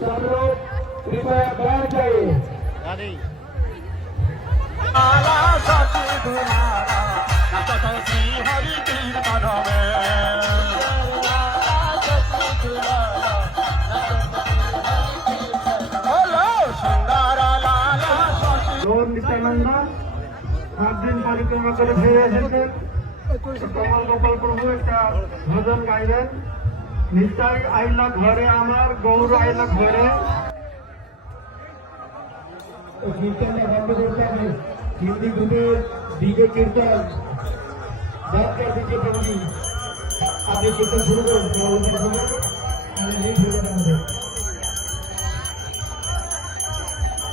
सब लोग कृपया बैठ जाइए। নিত্যানন্দ 7 দিন পরিক্রমা করে ফিরে এসেছেন। কমল গোপাল প্রভু একটা ভজন গাইবেন, নিশ্চয় আইলা ঘরে আমার, গৌর আইলা ঘরে। কীর্তনটা বন্ধ করতে হবে, হিন্দি গ্রুপের দিকে কীর্তন বন্ধ করে দিতে পারি। আপনি কীর্তন শুরু করুন,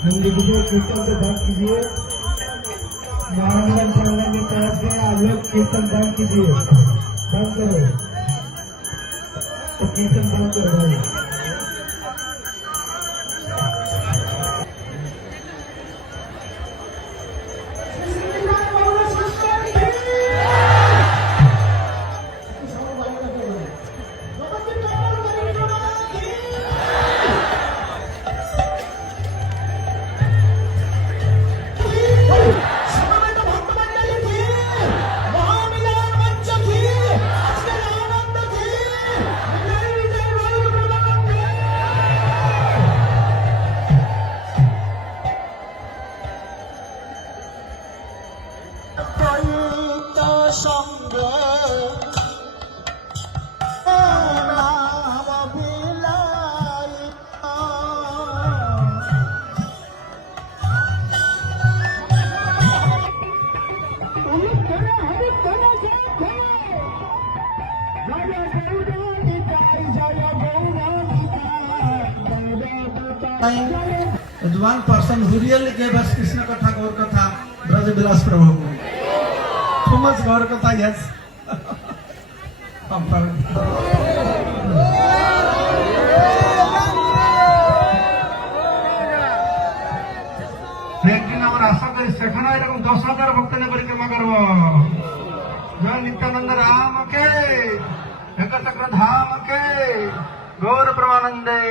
हिंदी ग्रुप कीर्तन को बंद कीजिए। महाराज चैनल की तरफ से आप लोग कीर्तन बंद कीजिए, बंद करो तो कीर्तन बंद करो भाई। is one person who really gave us Krishna Katha, Gaur Katha, Braja Vilas Prabhu. Too much Gaur Katha, yes. একদিন আমার আশা করি সেখানে এরকম 10,000 ভক্তদের পরিক্রমা করবো। জয় নিত্যানন্দ রাম কে, একচক্র ধাম কে, গৌর প্রেমানন্দে।